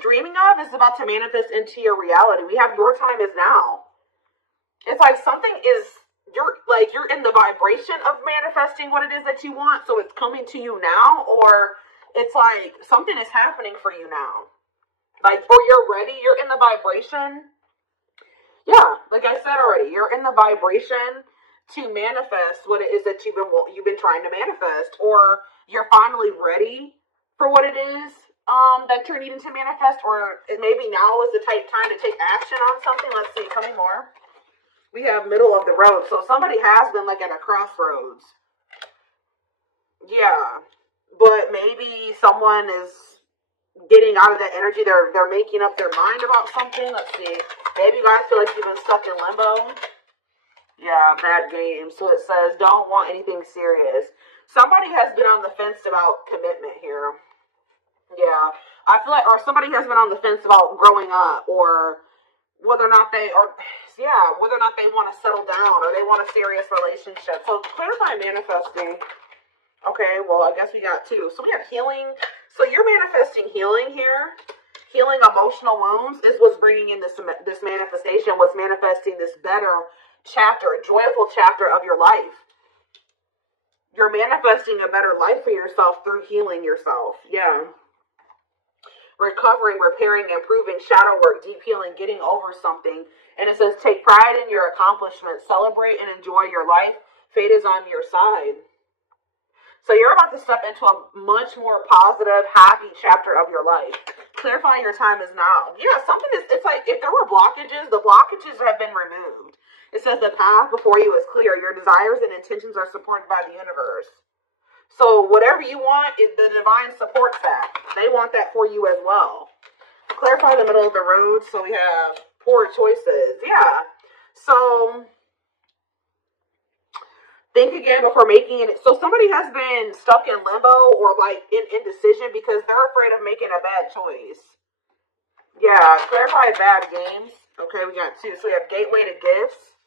you're dreaming of is about to manifest into your reality. We have your time is now. It's like something is, you're in the vibration of manifesting what it is that you want, so it's coming to you now, or it's like something is happening for you now. Like, or you're ready, you're in the vibration. Yeah, like I said already, you're in the vibration to manifest what it is that you've been trying to manifest, or you're finally ready for what it is that you're needing to manifest, or maybe now is the time to take action on something. Let's see, tell me more. We have middle of the road, so somebody has been like at a crossroads. Yeah, but maybe someone is getting out of that energy. They're making up their mind about something. Let's see. Maybe you guys feel like you've been stuck in limbo. Yeah, bad game. So it says, don't want anything serious. Somebody has been on the fence about commitment here. Yeah, I feel like, or somebody has been on the fence about growing up, or whether or not they want to settle down, or they want a serious relationship. So clarify manifesting. Okay, well, I guess we got two. So we have healing. So you're manifesting healing here. Healing emotional wounds is what's bringing in this manifestation, what's manifesting this better chapter, a joyful chapter of your life. You're manifesting a better life for yourself through healing yourself. Yeah. Recovering, repairing, improving, shadow work, deep healing, getting over something. And it says, take pride in your accomplishments, celebrate and enjoy your life. Fate is on your side. So you're about to step into a much more positive, happy chapter of your life. Clarifying your time is now. Yeah, it's like if there were blockages, the blockages have been removed. It says the path before you is clear. Your desires and intentions are supported by the universe. So whatever you want, the divine supports that. They want that for you as well. Clarify the middle of the road. So we have poor choices. Yeah. So think again before making it. So somebody has been stuck in limbo or like in indecision because they're afraid of making a bad choice. Yeah, clarify bad games. Okay, we got two. So we have gateway to gifts.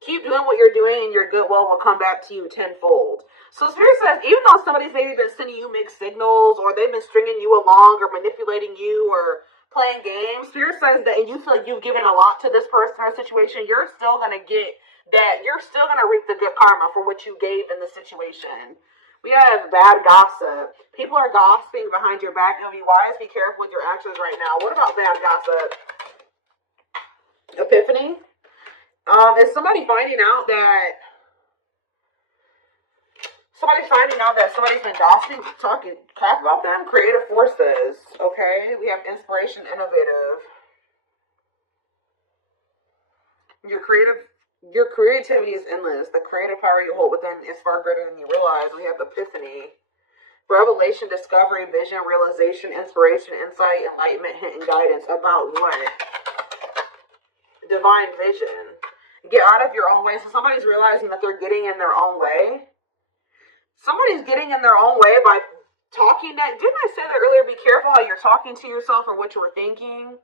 Keep doing what you're doing and your goodwill will come back to you tenfold. So Spirit says, even though somebody's maybe been sending you mixed signals, or they've been stringing you along or manipulating you or playing games, Spirit says that, and you feel like you've given a lot to this person or situation, you're still going to get that. You're still going to reap the good karma for what you gave in the situation. We have bad gossip. People are gossiping behind your back. You'll be wise. Be careful with your actions right now. What about bad gossip? Epiphany. Is somebody finding out that somebody's been gossiping, talking crap about them? Creative forces. Okay, we have inspiration, innovative. Your creativity is endless. The creative power you hold within is far greater than you realize. We have epiphany, revelation, discovery, vision, realization, inspiration, insight, enlightenment, hint, and guidance. About what? Divine vision. Get out of your own way. So somebody's realizing that they're getting in their own way. Somebody's getting in their own way by talking that. Didn't I say that earlier? Be careful how you're talking to yourself or what you're thinking.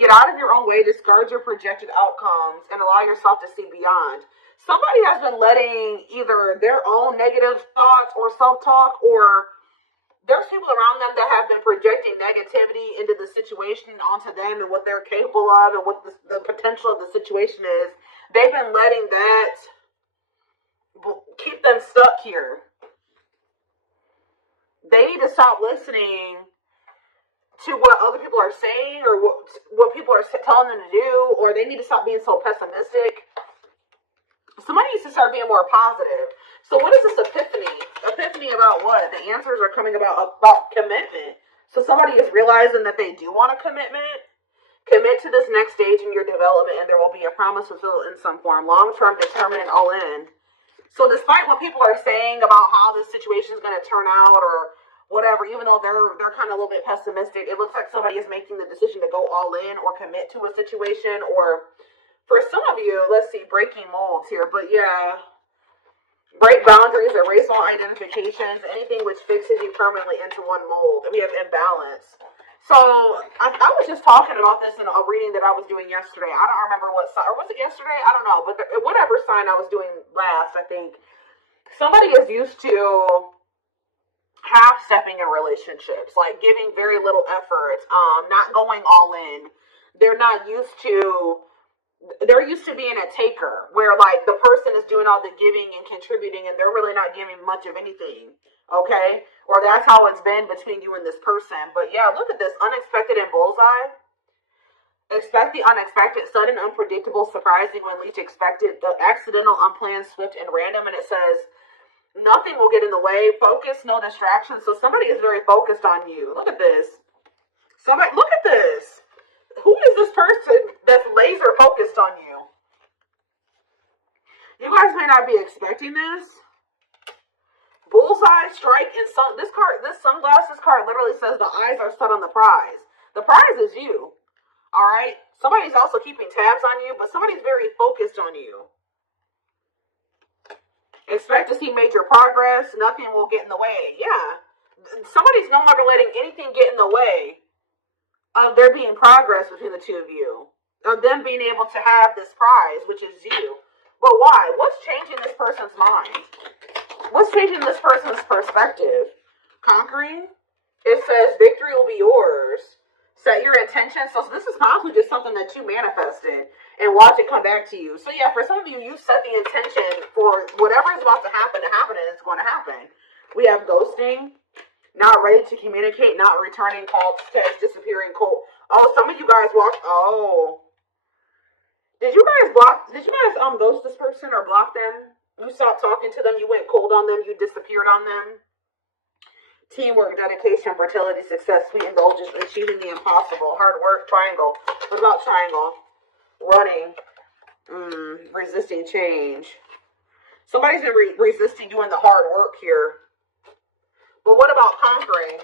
Get out of your own way. Discard your projected outcomes and allow yourself to see beyond. Somebody has been letting either their own negative thoughts or self-talk, or there's people around them that have been projecting negativity into the situation onto them and what they're capable of and what the potential of the situation is. They've been letting that keep them stuck here. They need to stop listening to what other people are saying or what people are telling them to do, or they need to stop being so pessimistic. Somebody needs to start being more positive. So what is this epiphany? Epiphany about what? The answers are coming about commitment. So somebody is realizing that they do want a commitment. Commit to this next stage in your development, and there will be a promise fulfilled in some form. Long-term, determined, all in. So despite what people are saying about how this situation is going to turn out or whatever, even though they're kind of a little bit pessimistic, it looks like somebody is making the decision to go all in or commit to a situation. Or for some of you, let's see, breaking molds here. But yeah, break boundaries, erase all identifications, anything which fixes you permanently into one mold. And we have imbalance. So I was just talking about this in a reading that I was doing yesterday. I don't remember what sign, or was it yesterday? I don't know. But whatever sign I was doing last, I think somebody is used to half-stepping in relationships, like giving very little effort, not going all in. They're not used to, they're used to being a taker, where like the person is doing all the giving and contributing and they're really not giving much of anything, okay? Or that's how it's been between you and this person. But yeah, look at this, unexpected and bullseye. Expect the unexpected, sudden, unpredictable, surprising when least expected, the accidental, unplanned, swift, and random. And it says, nothing will get in the way. Focus, no distractions. So somebody is very focused on you. Look at this. Somebody, look at this. Who is this person that's laser focused on you? You guys may not be expecting this. Bullseye, strike, and this card, this sunglasses card literally says the eyes are set on the prize. The prize is you. All right? Somebody's also keeping tabs on you, but somebody's very focused on you. Expect to see major progress. Nothing will get in the way. Yeah. Somebody's no longer letting anything get in the way of there being progress between the two of you. Of them being able to have this prize, which is you. But why? What's changing this person's mind? What's changing this person's perspective? Conquering? It says victory will be yours. Set your intention. So this is possibly just something that you manifested and watch it come back to you. So yeah, for some of you, you set the intention for whatever is about to happen, and it's going to happen. We have ghosting, not ready to communicate, not returning calls, text, disappearing cold. Oh, some of you guys walked. Oh, did you guys ghost this person or block them? You stopped talking to them. You went cold on them. You disappeared on them. Teamwork, dedication, fertility, success, sweet indulgence, achieving the impossible, hard work, triangle. What about triangle? Running, resisting change. Somebody's been resisting doing the hard work here. But what about conquering?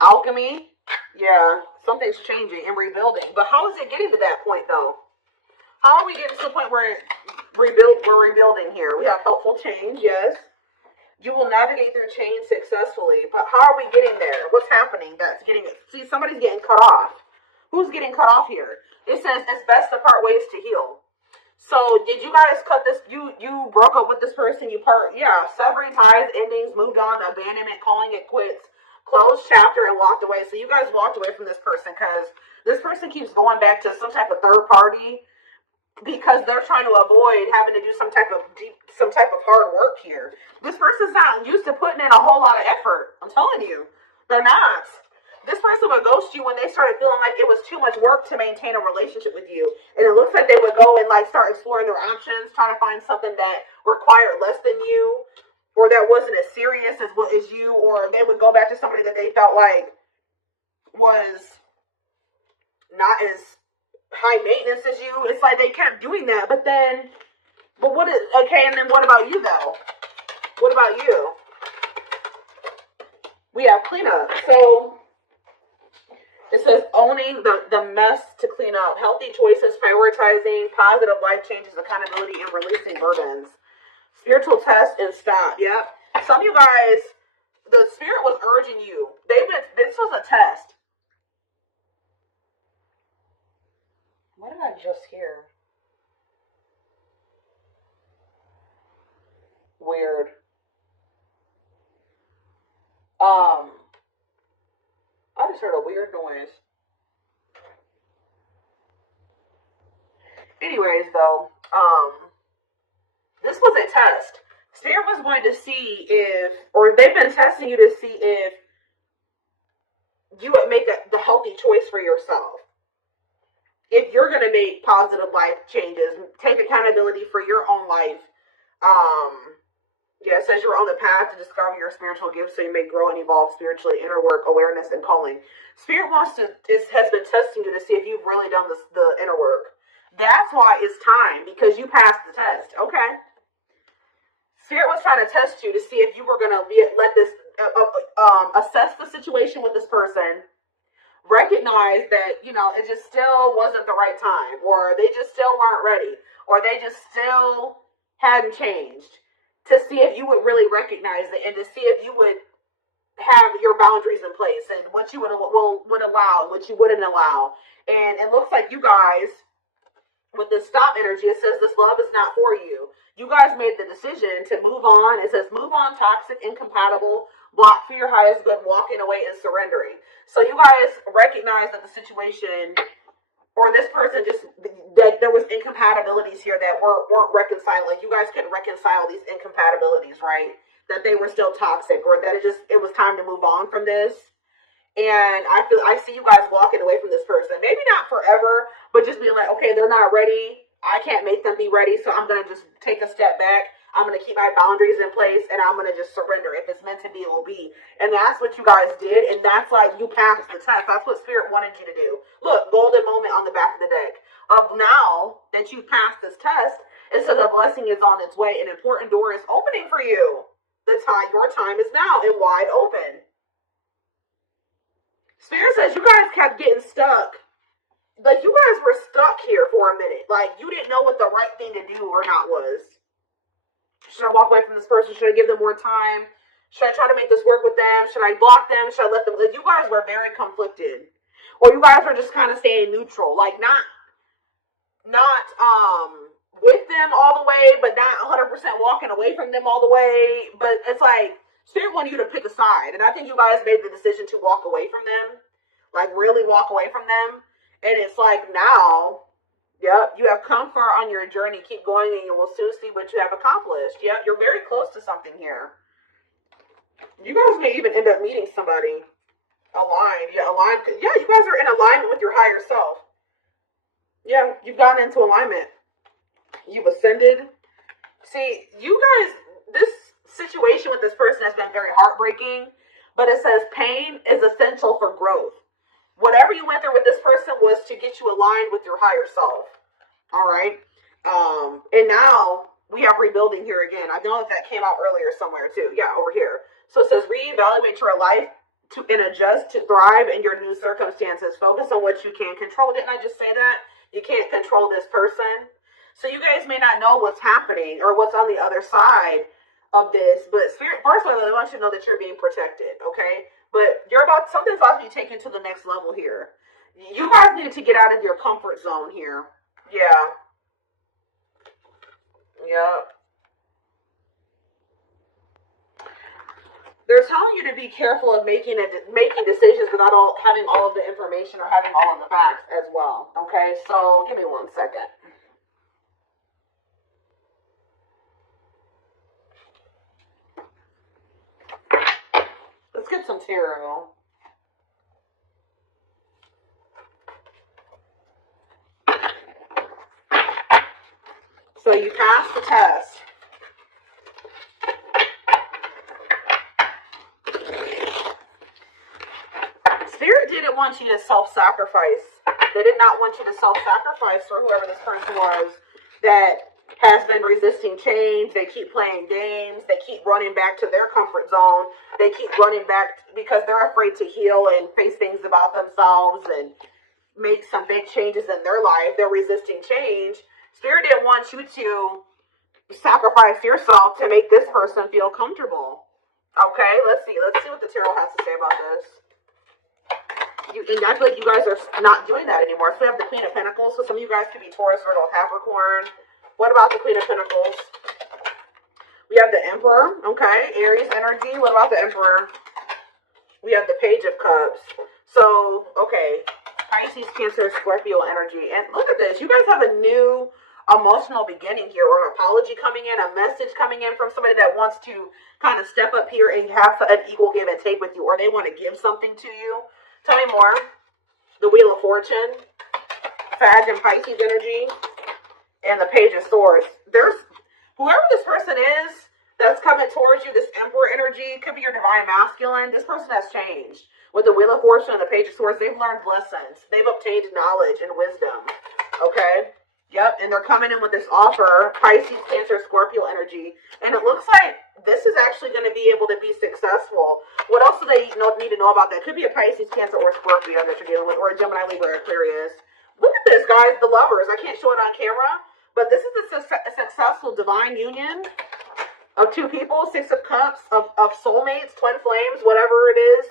Alchemy? Yeah, something's changing and rebuilding. But how is it getting to that point, though? How are we getting to the point where we're rebuilding here? We have helpful change, yes. You will navigate through change successfully. But how are we getting there? What's happening that's getting it? See, somebody's getting cut off. Who's getting cut off here? It says it's best to part ways to heal. So did you guys cut this? You broke up with this person. Yeah, severing ties, endings, moved on, abandonment, calling it quits, closed chapter, and walked away. So you guys walked away from this person because this person keeps going back to some type of third party because they're trying to avoid having to do some type of hard work here. This person's not used to putting in a whole lot of effort. I'm telling you, they're not. This person would ghost you when they started feeling like it was too much work to maintain a relationship with you. And it looks like they would go and like start exploring their options, trying to find something that required less than you, or that wasn't as serious as you, or they would go back to somebody that they felt like was not as high maintenance as you. It's like they kept doing that, and then what about you though? What about you? We have cleanup. So it says owning the mess to clean up, healthy choices, prioritizing, positive life changes, accountability, and releasing burdens. Spiritual test and stop. Yep. Some of you guys, the spirit was urging you. This was a test. What did I just hear? Weird. I just heard a weird noise. Anyways, though, this was a test. Spirit was going to see they've been testing you to see if you would make the healthy choice for yourself. If you're going to make positive life changes, take accountability for your own life. Yeah, it says you're on the path to discover your spiritual gifts so you may grow and evolve spiritually, inner work, awareness, and calling. Spirit has been testing you to see if you've really done the inner work. That's why it's time, because you passed the test, okay? Spirit was trying to test you to see if you were going to assess the situation with this person, recognize that, it just still wasn't the right time, or they just still weren't ready, or they just still hadn't changed. To see if you would really recognize it and to see if you would have your boundaries in place and what you would allow and what you wouldn't allow. And it looks like you guys, with this stop energy, it says this love is not for you. You guys made the decision to move on. It says move on, toxic, incompatible, block for your highest good, walking away and surrendering. So you guys recognize that the situation or this person just, that there was incompatibilities here that weren't reconciled. Like you guys couldn't reconcile these incompatibilities, right? That they were still toxic, or that it was time to move on from this. And I see you guys walking away from this person. Maybe not forever, but just being like, okay, they're not ready. I can't make them be ready, so I'm gonna just take a step back. I'm gonna keep my boundaries in place, and I'm gonna just surrender. If it's meant to be, it will be. And that's what you guys did, and that's like you passed the test. That's what Spirit wanted you to do. Look, golden moment on the back of the deck. Now that you passed this test, it says a blessing is on its way. An important door is opening for you. Your time is now and wide open. Spirit says you guys kept getting stuck. Like, you guys were stuck here for a minute. Like, you didn't know what the right thing to do or not was. Should I walk away from this person? Should I give them more time? Should I try to make this work with them? Should I block them? Should I let them? Like, you guys were very conflicted. Or you guys are just kind of staying neutral. Like, not with them all the way, but not 100% walking away from them all the way. But it's like, Spirit wanted you to pick a side. And I think you guys made the decision to walk away from them. Like, really walk away from them. And it's like now, yep, you have come far on your journey. Keep going and you will soon see what you have accomplished. Yep, you're very close to something here. You guys may even end up meeting somebody aligned. Yeah, aligned. Yeah, you guys are in alignment with your higher self. Yeah, you've gotten into alignment. You've ascended. See, you guys, this situation with this person has been very heartbreaking, but it says pain is essential for growth. Whatever you went through with this person was to get you aligned with your higher self. All right. And now we have rebuilding here again. I know that came out earlier somewhere too. Yeah, over here. So it says reevaluate your life and adjust to thrive in your new circumstances. Focus on what you can control. Didn't I just say that? You can't control this person. So you guys may not know what's happening or what's on the other side of this. But Spirit, first of all, I want you to know that you're being protected. Okay. But something's about to be taken to the next level here. You guys need to get out of your comfort zone here. Yeah. Yep. They're telling you to be careful of making decisions without having all of the information or having all of the facts as well. Okay, so give me 1 second. Let's get some tarot. So you passed the test. Spirit didn't want you to self-sacrifice. They did not want you to self-sacrifice for whoever this person was that has been resisting change. They keep playing games. They keep running back to their comfort zone. They keep running back because they're afraid to heal and face things about themselves and make some big changes in their life. They're resisting change. Spirit didn't want you to sacrifice yourself to make this person feel comfortable. Okay, let's see. Let's see what the tarot has to say about this. And I feel like you guys are not doing that anymore. So we have the Queen of Pentacles. So some of you guys could be Taurus, Virgo, Capricorn. What about the Queen of Pentacles? We have the Emperor. Okay, Aries energy. What about the Emperor? We have the Page of Cups. So, okay, Pisces, Cancer, Scorpio energy. And look at this. You guys have a new emotional beginning here, or an apology coming in, a message coming in from somebody that wants to kind of step up here and have an equal give and take with you, or they want to give something to you. Tell me more. The Wheel of Fortune, Sag and Pisces energy, and the Page of Swords. There's whoever this person is that's coming towards you, this Emperor energy, could be your divine masculine. This person has changed. With the Wheel of Fortune and the Page of Swords, they've learned lessons. They've obtained knowledge and wisdom. Okay? Yep, and they're coming in with this offer, Pisces, Cancer, Scorpio energy. And it looks like this is actually going to be able to be successful. What else do they need to know about that? Could be a Pisces, Cancer, or Scorpio that you're dealing with, or a Gemini, Libra, Aquarius. Look at this, guys, the Lovers. I can't show it on camera, but this is a successful divine union of two people, Six of Cups, of soulmates, twin flames, whatever it is.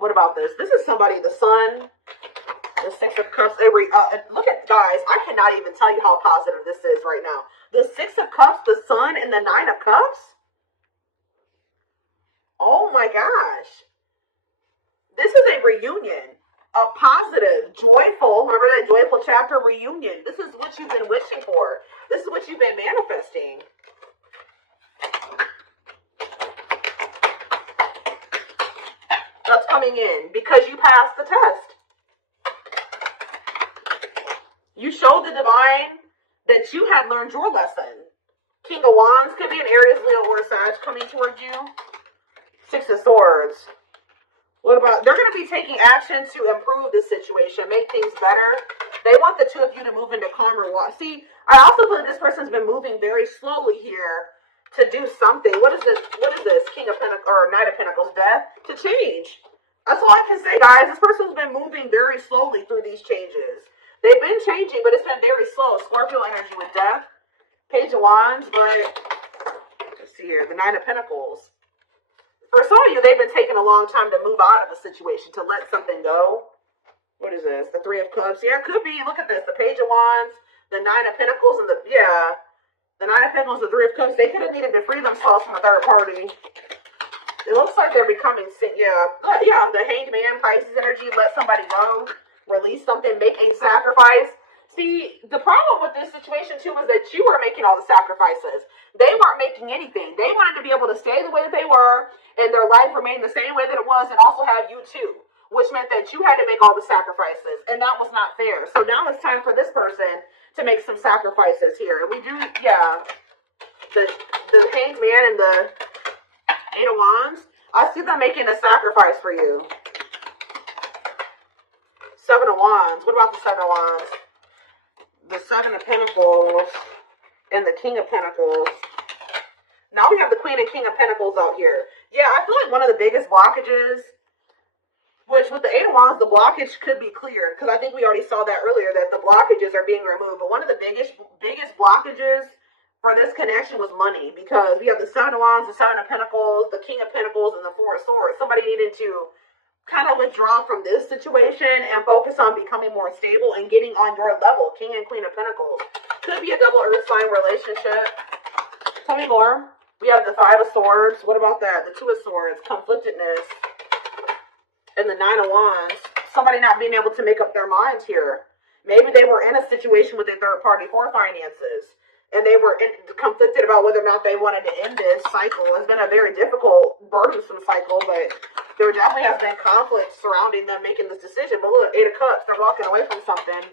What about this? This is somebody, the Sun, The Six of Cups. Look at, guys, I cannot even tell you how positive this is right now. The Six of Cups, the Sun, and the Nine of Cups. Oh my gosh. This is a reunion. A positive, joyful, remember that joyful chapter, reunion. This is what you've been wishing for. This is what you've been manifesting. That's coming in because you passed the test. You showed the divine that you had learned your lesson. King of Wands could be an Aries, Leo, or Sag coming towards you. Six of Swords. What about, they're going to be taking action to improve this situation, make things better. They want the two of you to move into calmer water. See, I also feel this person's been moving very slowly here to do something. What is this? What is this? King of Pentacles, or Knight of Pentacles, death? To change. That's all I can say, guys. This person's been moving very slowly through these changes. They've been changing, but it's been very slow. Scorpio energy with death. Page of Wands, but let's see here. The Nine of Pentacles. For some of you, they've been taking a long time to move out of a situation, to let something go. What is this? The Three of Cups. Yeah, it could be. Look at this. The Page of Wands, the Nine of Pentacles, and the Nine of Pentacles, the Three of Cups. They could have needed to free themselves from a third party. It looks like they're becoming, the Hanged Man, Pisces energy. Let somebody go. Release something. Make a sacrifice. See, the problem with this situation, too, is that you were making all the sacrifices. They weren't making anything. They wanted to be able to stay the way that they were, and their life remained the same way that it was, and also have you, too. Which meant that you had to make all the sacrifices, and that was not fair. So now it's time for this person to make some sacrifices here. And we do, the Hanged Man and the Eight of Wands. I see them making a sacrifice for you. Seven of Wands. What about the Seven of Wands? The Seven of Pentacles and the King of Pentacles. Now we have the Queen and King of Pentacles out here. Yeah, I feel like one of the biggest blockages, which with the Eight of Wands, the blockage could be cleared, because I think we already saw that earlier, that the blockages are being removed. But one of the biggest blockages for this connection was money, because we have the Seven of Wands, the Seven of Pentacles, the King of Pentacles, and the Four of Swords. Somebody needed to kind of withdraw from this situation and focus on becoming more stable and getting on your level. King and Queen of Pentacles. Could be a double earth sign relationship. Tell me more. We have the Five of Swords. What about that? The Two of Swords. Conflictedness. And the Nine of Wands. Somebody not being able to make up their minds here. Maybe they were in a situation with a third party for finances, and they were conflicted about whether or not they wanted to end this cycle. It's been a very difficult, burdensome cycle, but there definitely has been conflict surrounding them making this decision. But look, Eight of Cups, they're walking away from something.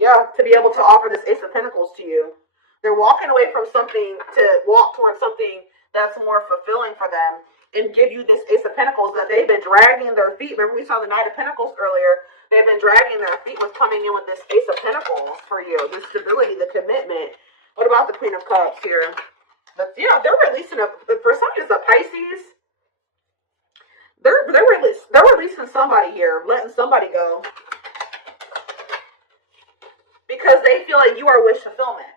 Yeah, to be able to offer this Ace of Pentacles to you. They're walking away from something to walk towards something that's more fulfilling for them and give you this Ace of Pentacles that they've been dragging their feet. Remember we saw the Knight of Pentacles earlier. They've been dragging their feet with coming in with this Ace of Pentacles for you. The stability, the commitment. What about the Queen of Cups here? But yeah, they're releasing for some it's a Pisces. They're releasing somebody here, letting somebody go. Because they feel like you are wish fulfillment.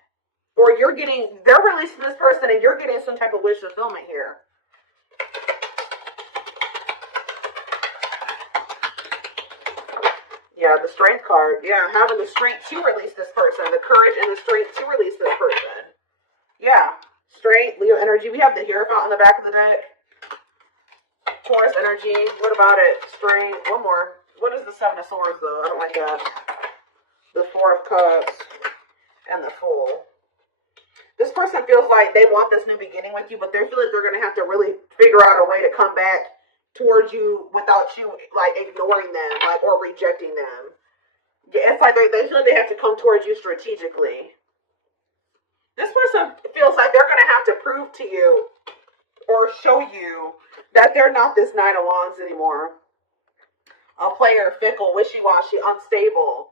Or they're releasing this person and you're getting some type of wish fulfillment here. Yeah, the Strength card. Yeah, having the strength to release this person. The courage and the strength to release this person. Yeah. Strength, Leo energy. We have the Hierophant on the back of the deck. Taurus energy. What about it? Strength. One more. What is the Seven of Swords, though? I don't like that. The Four of Cups. And the Fool. This person feels like they want this new beginning with you, but they feel like they're going to have to really figure out a way to come back towards you without you, like, ignoring them, like, or rejecting them. Yeah, it's like they feel like they have to come towards you strategically. This person feels like they're going to have to prove to you or show you that they're not this Nine of Wands anymore. A player, fickle, wishy-washy, unstable,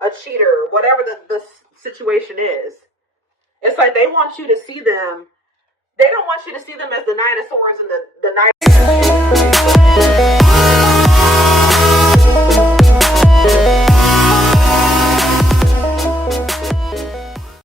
a cheater, whatever the situation is. It's like they want you to see them. They don't want you to see them as the Nine of Swords and the Knight.